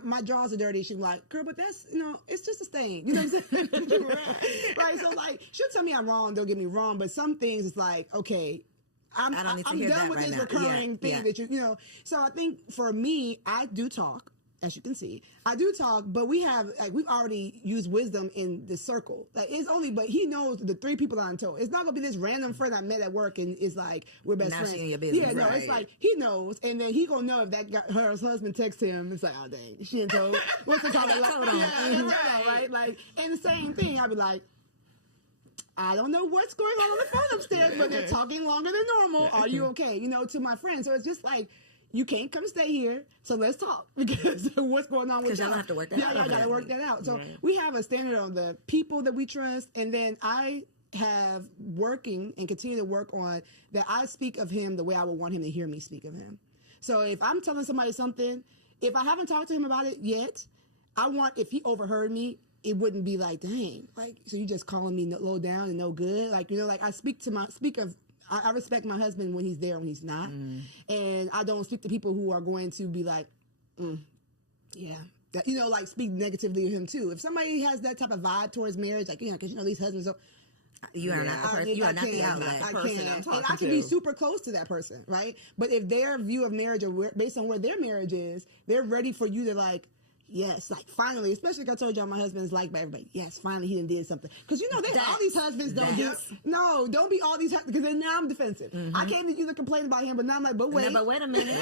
my drawers are dirty, she's like, girl, but that's, it's just a stain. You know what I'm saying? Right. So, like, she'll tell me I'm wrong, don't get me wrong, but some things it's like, okay, I'm don't need to hear done that with right this now. recurring thing that you know. So I think for me, I do talk. As you can see, I do talk, but we've already used wisdom in the circle. Like it's only, but he knows the 3 people I'm told. It's not gonna be this random friend I met at work and is like we're best friends. She in your business. Yeah, no, it's like he knows, and then he gonna know if her husband texts him. It's like, oh dang, she ain't told. What's the call? Right? Like, and the same thing. I'd be like, I don't know what's going on the phone upstairs, but they're talking longer than normal. Are you okay? You know, to my friends. So it's just like, you can't come stay here, so let's talk because what's going on with y'all have to work that out. Y'all gotta work that out. So we have a standard on the people that we trust, and then I have working and continue to work on that. I speak of him the way I would want him to hear me speak of him. So if I'm telling somebody something, if I haven't talked to him about it yet, I want, if he overheard me, it wouldn't be like, dang, like, so you just calling me low down and no good, like, you know, like I I respect my husband when he's there, when he's not. And I don't speak to people who are going to be like, yeah. That, you know, like speak negatively of him too. If somebody has that type of vibe towards marriage, like, because you know, these husbands are, you are not the person. You are not the outlet. I can't. And I can be super close to that person, right? But if their view of marriage or based on where their marriage is, they're ready for you to like, yes, like finally, especially like I told y'all, my husband's liked by everybody. Yes, finally he did something. Because you know, all these husbands don't don't be all these husbands, because then now I'm defensive. I came to you to complain about him, but now I'm like, but wait. No, but wait a minute.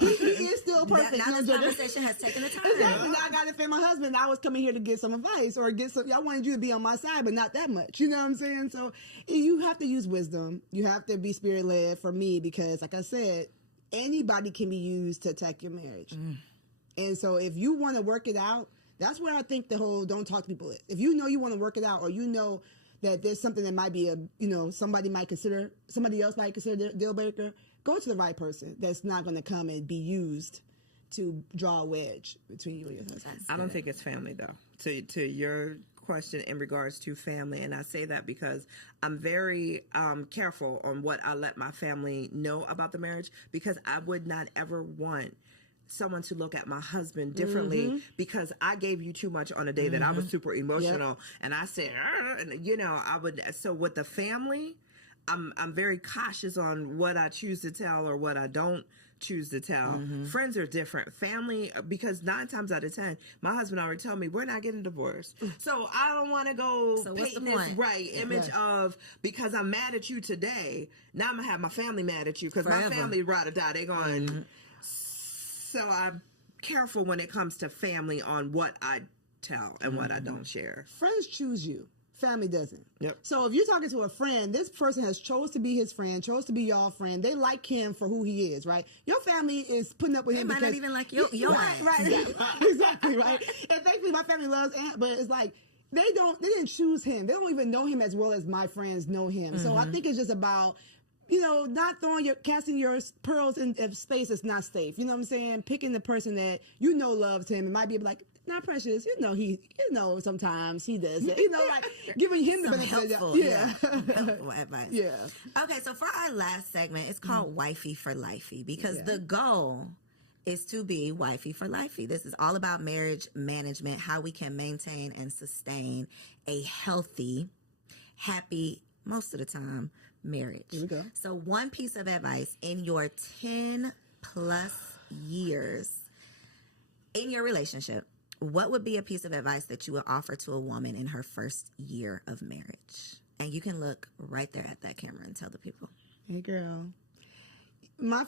he is still perfect. Now this conversation has taken a turn. Exactly. Now I got to defend my husband. I was coming here to get some advice or get some, I wanted you to be on my side, but not that much. You know what I'm saying? So you have to use wisdom. You have to be spirit-led for me, because like I said, anybody can be used to attack your marriage. And so if you want to work it out, that's where I think the whole don't talk to people is. If you know you want to work it out, or you know that there's something that might be somebody else might consider a deal breaker, go to the right person that's not going to come and be used to draw a wedge between you and your husband. I don't think it's family though. To your question in regards to family, and I say that because I'm very careful on what I let my family know about the marriage, because I would not ever want someone to look at my husband differently because I gave you too much on a day that I was super emotional and I said, and you know, I would. So with the family, I'm very cautious on what I choose to tell or what I don't choose to tell. Friends are different. Family, because 9 times out of 10, my husband already told me we're not getting divorced. So I don't want to go painting this image of, because I'm mad at you today, now I'm gonna have my family mad at you because my family ride or die. They going. So I'm careful when it comes to family on what I tell and what I don't share. Friends choose you. Family doesn't. Yep. So if you're talking to a friend, this person has chose to be his friend, chose to be y'all friend. They like him for who he is, right? Your family is putting up with him because they might not even like your right, exactly, right. And thankfully, my family loves Aunt, but it's like they didn't choose him. They don't even know him as well as my friends know him. So I think it's just about, you know, not casting your pearls in a space that's not safe. You know what I'm saying? Picking the person that you know loves him. It might be like, not Precious. You know, sometimes he does it. You know, like giving him the benefit of the helpful advice. Yeah. Okay, so for our last segment, it's called Wifey for Lifey, because the goal is to be wifey for lifey. This is all about marriage management, how we can maintain and sustain a healthy, happy, most of the time, marriage. Here we go. So one piece of advice in your 10 plus years in your relationship, what would be a piece of advice that you would offer to a woman in her first year of marriage? And you can look right there at that camera and tell the people. Hey girl. My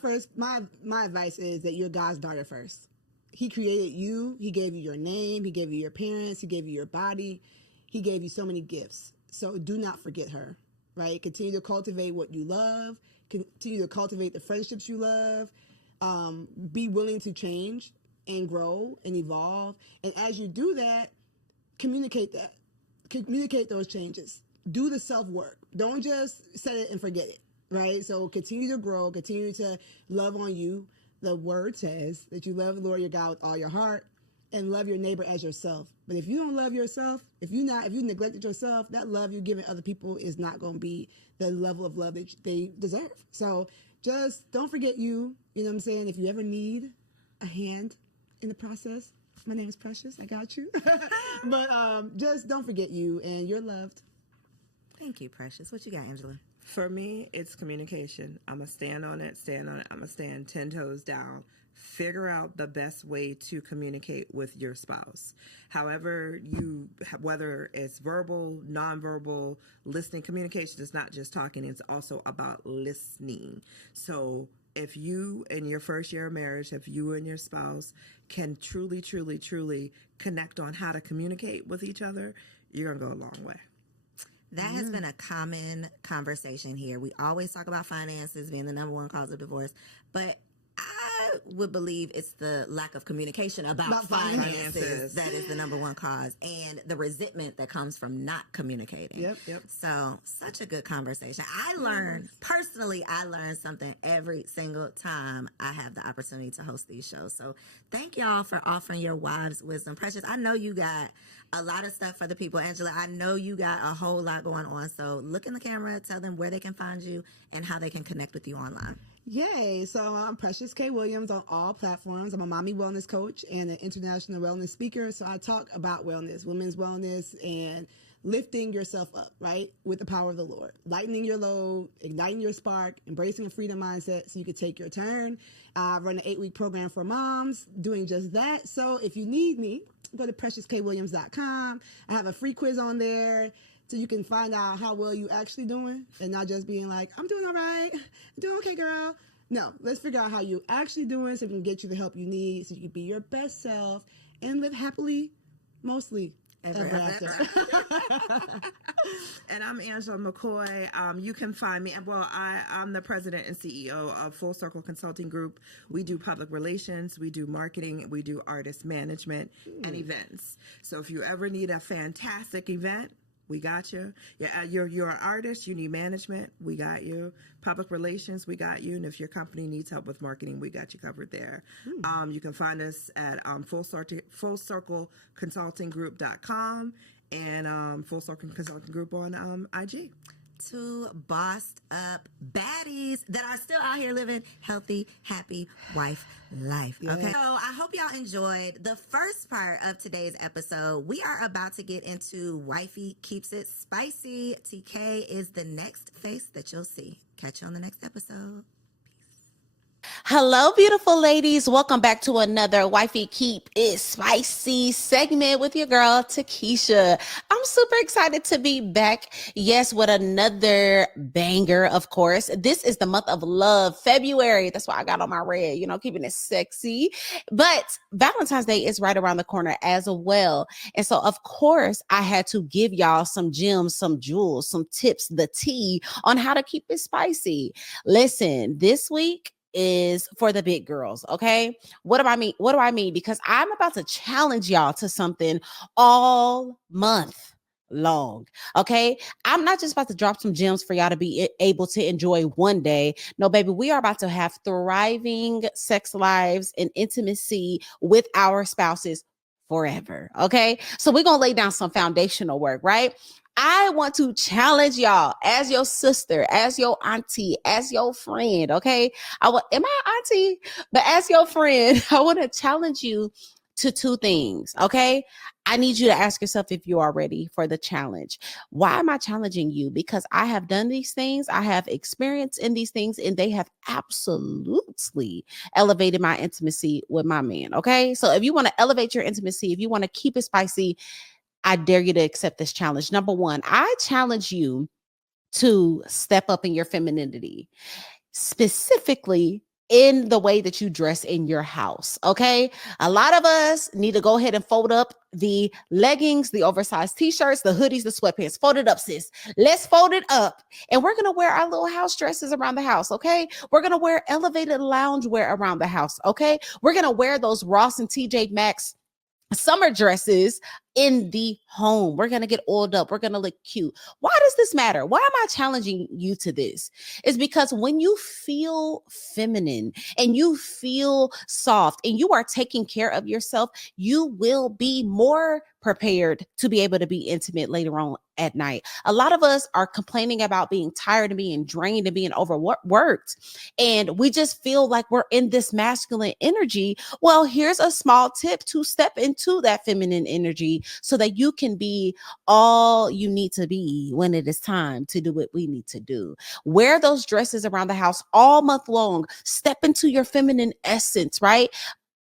advice is that you're God's daughter first. He created you. He gave you your name. He gave you your parents. He gave you your body. He gave you so many gifts. So do not forget her. Right? Continue to cultivate what you love. Continue to cultivate the friendships you love. Be willing to change and grow and evolve. And as you do that, communicate that. Communicate those changes. Do the self-work. Don't just set it and forget it. Right? So continue to grow. Continue to love on you. The word says that you love the Lord your God with all your heart and love your neighbor as yourself. But if you don't love yourself, if you neglected yourself, that love you're giving other people is not going to be the level of love that they deserve. So just don't forget you. You know what I'm saying? If you ever need a hand in the process, my name is Precious. I got you. But just don't forget you, and you're loved. Thank you, Precious. What you got, Angela? For me, it's communication. I'm going to stand on it. I'm going to stand 10 toes down. Figure out the best way to communicate with your spouse. However, whether it's verbal, nonverbal, listening, communication is not just talking, it's also about listening. So if you, in your first year of marriage, if you and your spouse can truly, truly, truly connect on how to communicate with each other, you're going to go a long way. That has been a common conversation here. We always talk about finances being the number one cause of divorce, but I would believe it's the lack of communication about finances that is the number one cause, and the resentment that comes from not communicating. Yep. So, such a good conversation. I learned something every single time I have the opportunity to host these shows. So, thank y'all for offering your wives' wisdom. Precious, I know you got a lot of stuff for the people. Angela, I know you got a whole lot going on. So, look in the camera, tell them where they can find you and how they can connect with you online. Yay. So I'm Precious K. Williams on all platforms. I'm a mommy wellness coach and an international wellness speaker. So I talk about wellness, women's wellness, and lifting yourself up, right, with the power of the Lord, lightening your load, igniting your spark, embracing a freedom mindset so you can take your turn. I run an 8-week program for moms doing just that. So if you need me, go to preciouskwilliams.com. I have a free quiz on there, so you can find out how well you actually doing and not just being like, I'm doing all right. I'm doing okay, girl. No, let's figure out how you actually doing so we can get you the help you need so you can be your best self and live happily, mostly ever after. And I'm Angela McCoy. You can find me. Well, I'm the president and CEO of Full Circle Consulting Group. We do public relations, we do marketing, we do artist management and events. So if you ever need a fantastic event, we got you. Yeah, you're an artist, you need management, we got you. Public relations, we got you. And if your company needs help with marketing, we got you covered there. You can find us at fullcircleconsultinggroup.com and Full Circle Consulting Group on IG. Two bossed up baddies that are still out here living healthy, happy wife life. Yeah. Okay. So I hope y'all enjoyed the first part of today's episode. We are about to get into Wifey Keeps It Spicy. TK is the next face that you'll see. Catch you on the next episode. Hello, beautiful ladies. Welcome back to another Wifey Keep It Spicy segment with your girl, Takesha. I'm super excited to be back. Yes, with another banger, of course. This is the month of love, February. That's why I got on my red, keeping it sexy. But Valentine's Day is right around the corner as well. And so, of course, I had to give y'all some gems, some jewels, some tips, the tea on how to keep it spicy. Listen, this week is for the big girls. Okay. What do I mean? Because I'm about to challenge y'all to something all month long. Okay. I'm not just about to drop some gems for y'all to be able to enjoy one day. No, baby, we are about to have thriving sex lives and intimacy with our spouses forever. Okay. So we're going to lay down some foundational work, right? I want to challenge y'all as your sister, as your auntie, as your friend. Okay. Am I auntie? But as your friend, I want to challenge you to two things. Okay. I need you to ask yourself if you are ready for the challenge. Why am I challenging you? Because I have done these things. I have experience in these things, and they have absolutely elevated my intimacy with my man. Okay. So if you want to elevate your intimacy, if you want to keep it spicy, I dare you to accept this challenge. Number one, I challenge you to step up in your femininity, specifically in the way that you dress in your house. Okay. A lot of us need to go ahead and fold up the leggings, the oversized t-shirts, the hoodies, the sweatpants. Fold it up, sis. Let's fold it up. And we're going to wear our little house dresses around the house. Okay. We're going to wear elevated loungewear around the house. Okay. We're going to wear those Ross and TJ Maxx summer dresses in the home. We're going to get oiled up. We're going to look cute. Why does this matter? Why am I challenging you to this? It's because when you feel feminine and you feel soft and you are taking care of yourself, you will be more prepared to be able to be intimate later on at night. A lot of us are complaining about being tired and being drained and being overworked. And we just feel like we're in this masculine energy. Well, here's a small tip to step into that feminine energy so that you can be all you need to be when it is time to do what we need to do. Wear those dresses around the house all month long. Step into your feminine essence, right?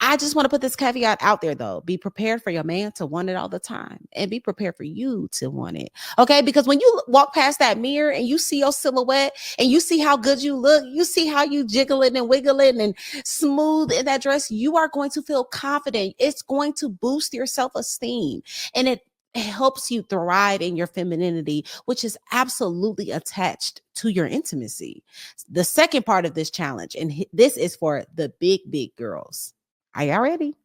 I just want to put this caveat out there though. Be prepared for your man to want it all the time, and be prepared for you to want it. Okay. Because when you walk past that mirror and you see your silhouette and you see how good you look, you see how you jiggling and wiggling and smooth in that dress, you are going to feel confident. It's going to boost your self-esteem, and it helps you thrive in your femininity, which is absolutely attached to your intimacy. The second part of this challenge, and this is for the big girls. Are y'all ready?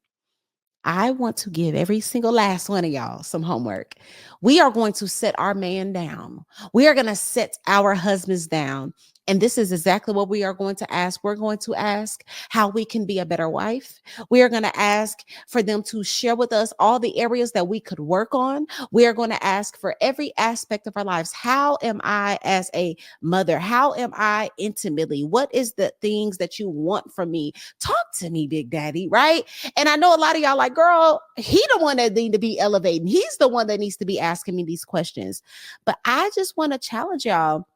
I want to give every single last one of y'all some homework. We are going to set our man down. We are going to set our husbands down. And this is exactly what we are going to ask. We're going to ask how we can be a better wife. We are going to ask for them to share with us all the areas that we could work on. We are going to ask for every aspect of our lives. How am I as a mother? How am I intimately? What is the things that you want from me? Talk to me, Big Daddy, right? And I know a lot of y'all like, girl, he the one that need to be elevating. He's the one that needs to be asking me these questions. But I just want to challenge y'all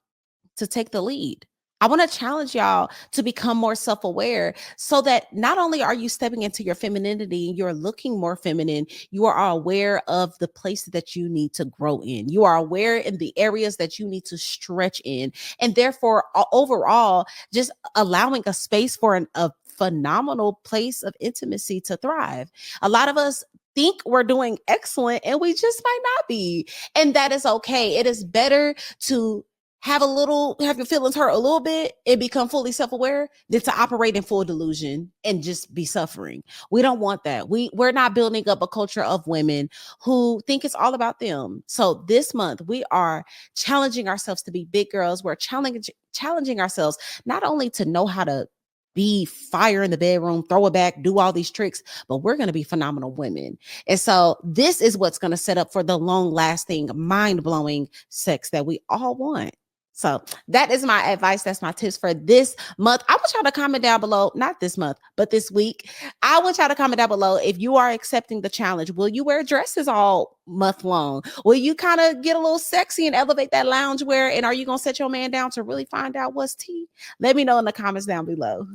to take the lead. I want to challenge y'all to become more self-aware so that not only are you stepping into your femininity and you're looking more feminine, you are aware of the places that you need to grow in. You are aware in the areas that you need to stretch in. And therefore, overall, just allowing a space for a phenomenal place of intimacy to thrive. A lot of us think we're doing excellent and we just might not be. And that is okay. It is better to have your feelings hurt a little bit and become fully self-aware than to operate in full delusion and just be suffering. We don't want that. We're not building up a culture of women who think it's all about them. So this month we are challenging ourselves to be big girls. We're challenging ourselves not only to know how to be fire in the bedroom, throw it back, do all these tricks, but we're going to be phenomenal women. And so this is what's going to set up for the long lasting, mind blowing sex that we all want. So that is my advice. That's my tips for this month. I want y'all to comment down below, not this month, but this week. I want y'all to comment down below if you are accepting the challenge. Will you wear dresses all month long? Will you kind of get a little sexy and elevate that loungewear? And are you going to set your man down to really find out what's tea? Let me know in the comments down below.